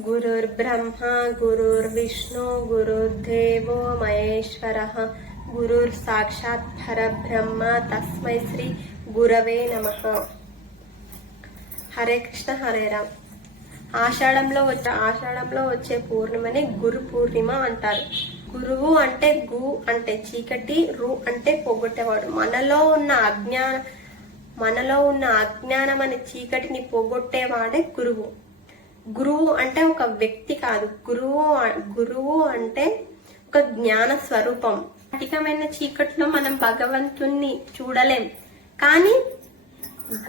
गुरुर्ब्रह्मा गुरुर्विष्णु गुरुर्देवो महेश्वरः గురుర్ సాక్షాత్ పరబ్రహ్మ తస్మై శ్రీ గురవే నమ హరే కృష్ణ హరే రామ్ ఆషాఢంలో వచ్చే ఆషాఢంలో వచ్చే పూర్ణిమని గురు పూర్ణిమ అంటారు గురువు అంటే గు అంటే చీకటి రు అంటే పోగొట్టేవాడు మనలో ఉన్న అజ్ఞాన మనలో ఉన్న అజ్ఞానం అనే చీకటిని పోగొట్టేవాడే గురువు గురువు అంటే ఒక వ్యక్తి కాదు. గురువు గురువు అంటే ఒక జ్ఞాన స్వరూపం. అధికమైన చీకట్లో మనం భగవంతుణ్ణి చూడలేం. కానీ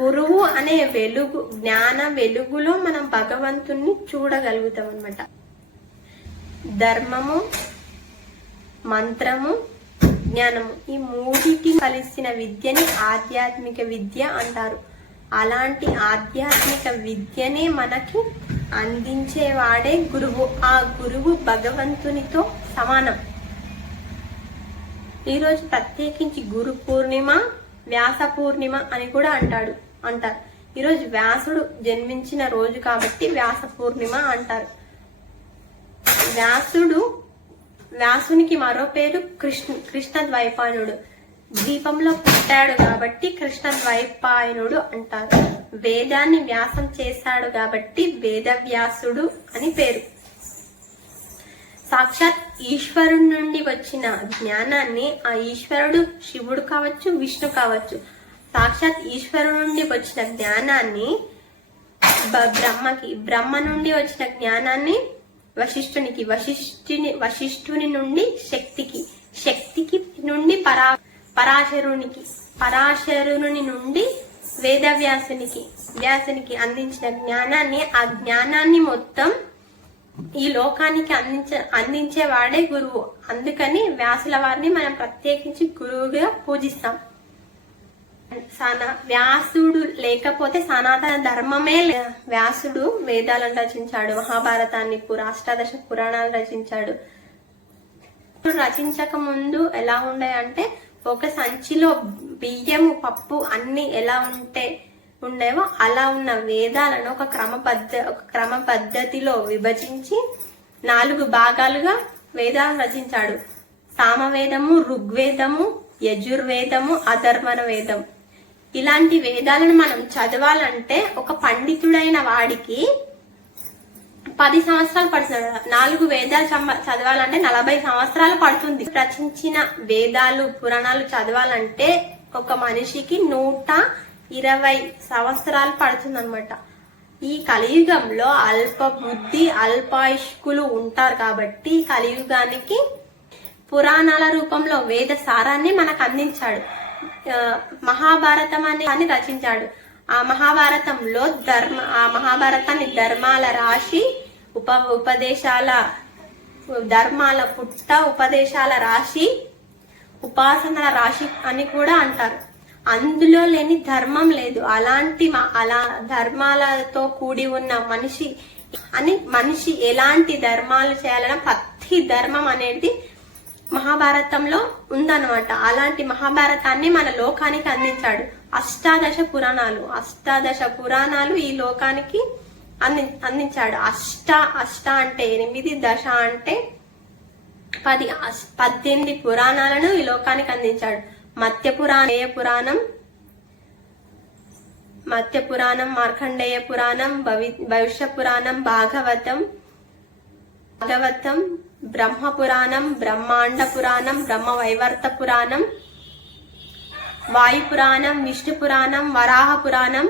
గురువు అనే వెలుగు జ్ఞాన వెలుగులో మనం భగవంతుణ్ణి చూడగలుగుతాం అనమాట ధర్మము మంత్రము జ్ఞానము ఈ మూడిటి కలిసిన విద్యని ఆధ్యాత్మిక విద్య అంటారు. అలాంటి ఆధ్యాత్మిక విద్యనే మనకి అందించేవాడే గురువు. ఆ గురువు భగవంతునితో సమానం. ఈరోజు ప్రత్యేకించి గురు పూర్ణిమ వ్యాస పూర్ణిమ అని కూడా అంటాడు అంటారు. ఈరోజు వ్యాసుడు జన్మించిన రోజు కాబట్టి వ్యాస పూర్ణిమ అంటారు. వ్యాసుడు వ్యాసునికి మరో పేరు కృష్ణ కృష్ణ ద్వైపాయనుడు ద్వీపంలో పుట్టాడు కాబట్టి కృష్ణ ద్వైపాయనుడు అంటారు. వేదాన్ని వ్యాసం చేశాడు కాబట్టి వేద వ్యాసుడు అని పేరు. సాక్షాత్ ఈశ్వరుడి నుండి వచ్చిన జ్ఞానాన్ని ఆ ఈశ్వరుడు శివుడు కావచ్చు విష్ణు కావచ్చు. సాక్షాత్ ఈశ్వరుడు నుండి వచ్చిన జ్ఞానాన్ని బ్రహ్మకి బ్రహ్మ నుండి వచ్చిన జ్ఞానాన్ని వశిష్ఠునికి వశిష్ఠుని వశిష్ఠుని నుండి శక్తికి శక్తికి నుండి పరా పరాశరునికి పరాశరుని నుండి వేదవ్యాసునికి వ్యాసునికి అందించిన జ్ఞానాన్ని ఆ జ్ఞానాన్ని మొత్తం ఈ లోకానికి అందించ అందించేవాడే గురువు. అందుకని వ్యాసుల వారిని మనం ప్రత్యేకించి గురువుగా పూజిస్తాం. సనా వ్యాసుడు లేకపోతే సనాతన ధర్మమే లే- వ్యాసుడు వేదాలను రచించాడు మహాభారతాన్ని అష్టాదశ పురాణాలు రచించాడు. రచించక ముందు ఎలా ఉండే అంటే ఒక సంచిలో బియ్యము పప్పు అన్ని ఎలా ఉంటే ఉండేవో అలా ఉన్న వేదాలను ఒక క్రమ పద్ధ ఒక క్రమ పద్ధతిలో విభజించి నాలుగు భాగాలుగా వేదాలను రచించాడు. సామవేదము ఋగ్వేదము యజుర్వేదము అధర్వణ వేదం ఇలాంటి వేదాలను మనం చదవాలంటే ఒక పండితుడైన వాడికి పది సంవత్సరాలు పడుతుంది. నాలుగు వేదాలు చదవాలంటే నలభై సంవత్సరాలు పడుతుంది. రచించిన వేదాలు పురాణాలు చదవాలంటే ఒక మనిషికి నూట ఇరవై సంవత్సరాలు పడుతుంది ఈ కలియుగంలో అల్ప బుద్ధి అల్పాయుష్కులు ఉంటారు కాబట్టి కలియుగానికి పురాణాల రూపంలో వేద సారాన్ని మనకు అందించాడు. మహాభారతం అనే దాన్ని రచించాడు. ఆ మహాభారతంలో ధర్మ ఆ మహాభారతాన్ని ధర్మాల రాశి ఉప ఉపదేశాల ధర్మాల పుట్ట ఉపదేశాల రాశి ఉపాసనల రాశి అని కూడా అంటారు. అందులో లేని ధర్మం లేదు. అలాంటి మ- అలా ధర్మాలతో కూడి ఉన్న మనిషి అని మనిషి ఎలాంటి ధర్మాలు చేయాలన్న ప్రతి ధర్మం అనేది మహాభారతంలో ఉందన్నమాట. అలాంటి మహాభారతాన్ని మన లోకానికి అందించాడు. అష్టాదశ పురాణాలు. అష్టాదశ పురాణాలు ఈ లోకానికి అంది అందించాడు. అష్ట అష్ట అంటే ఎనిమిది దశ అంటే పది పద్దెనిమిది పురాణాలను ఈ లోకానికి అందించాడు. మత్య పురాణేయ పురాణం మత్య పురాణం మార్కండేయ పురాణం భవి భవిష్య పురాణం భాగవతం భాగవతం బ్రహ్మ పురాణం బ్రహ్మాండ పురాణం బ్రహ్మ వైవర్త పురాణం వాయు పురాణం విష్ణు పురాణం వరాహ పురాణం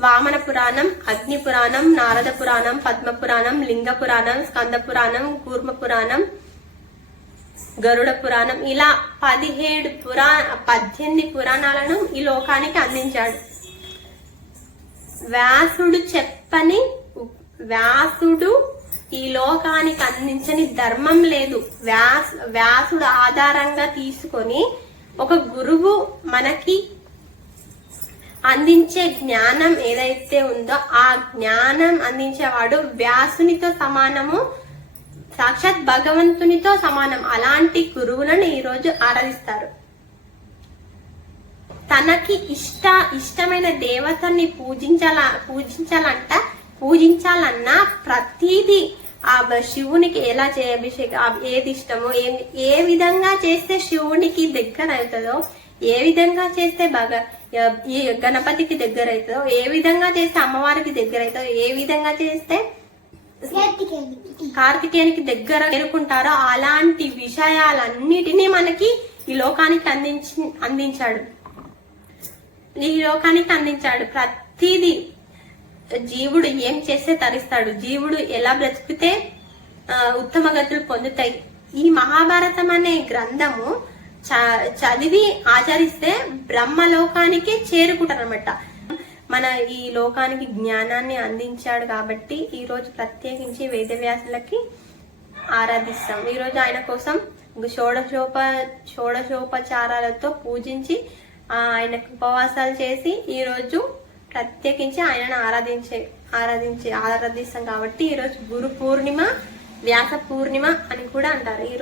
వామన పురాణం అగ్ని పురాణం నారద పురాణం పద్మ పురాణం లింగ పురాణం స్కంద పురాణం కూర్మ పురాణం గరుడ పురాణం. ఇలా పదిహేడు పురా పద్దెనిమిది పురాణాలను ఈ లోకానికి అందించాడు. వ్యాసుడు చెప్పని వ్యాసుడు ఈ లోకానికి అందించని ధర్మం లేదు. వ్యాస్ వ్యాసుడు ఆధారంగా తీసుకొని ఒక గురువు మనకి అందించే జ్ఞానం ఏదైతే ఉందో ఆ జ్ఞానం అందించేవాడు వ్యాసునితో సమానము సాక్షాత్ భగవంతునితో సమానం. అలాంటి గురువులను ఈరోజు ఆరాధిస్తారు. తనకి ఇష్ట ఇష్టమైన దేవతని పూజించాల పూజించాలంట పూజించాలన్నా ప్రతిదీ ఆ శివునికి ఎలా చే అభిషేకం ఏది ఇష్టమో ఏ ఏ విధంగా చేస్తే శివునికి దగ్గర అవుతుందో ఏ విధంగా చేస్తే బాగా గణపతికి దగ్గర అవుతుందో ఏ విధంగా చేస్తే అమ్మవారికి దగ్గర అవుతుందో ఏ విధంగా చేస్తే కార్తికేయునికి దగ్గర చేరుకుంటారో అలాంటి విషయాలన్నిటినీ మనకి ఈ లోకానికి అందించి అందించాడు. ఈ లోకానికి అందించాడు. ప్రతిదీ జీవుడు ఏం చేస్తే తరిస్తాడు. జీవుడు ఎలా బ్రతికితే ఆ, ఉత్తమ గతులు పొందుతాయి. ఈ మహాభారతం అనే గ్రంథము చ- చదివి ఆచరిస్తే బ్రహ్మలోకానికి చేరుకుంటారు అనమాట మన ఈ లోకానికి జ్ఞానాన్ని అందించాడు కాబట్టి ఈ రోజు ప్రత్యేకించి వేదవ్యాసులకి ఆరాధిస్తాం. ఈ రోజు ఆయన కోసం షోడశోప షోడశోపచారాలతో పూజించి ఆయనకు ఉపవాసాలు చేసి ఈ రోజు ప్రత్యేకించి ఆయనను ఆరాధించే ఆరాధించే ఆరాధిస్తాం కాబట్టి ఈ రోజు గురు పూర్ణిమ వ్యాస పూర్ణిమ అని కూడా అంటారు. ఈ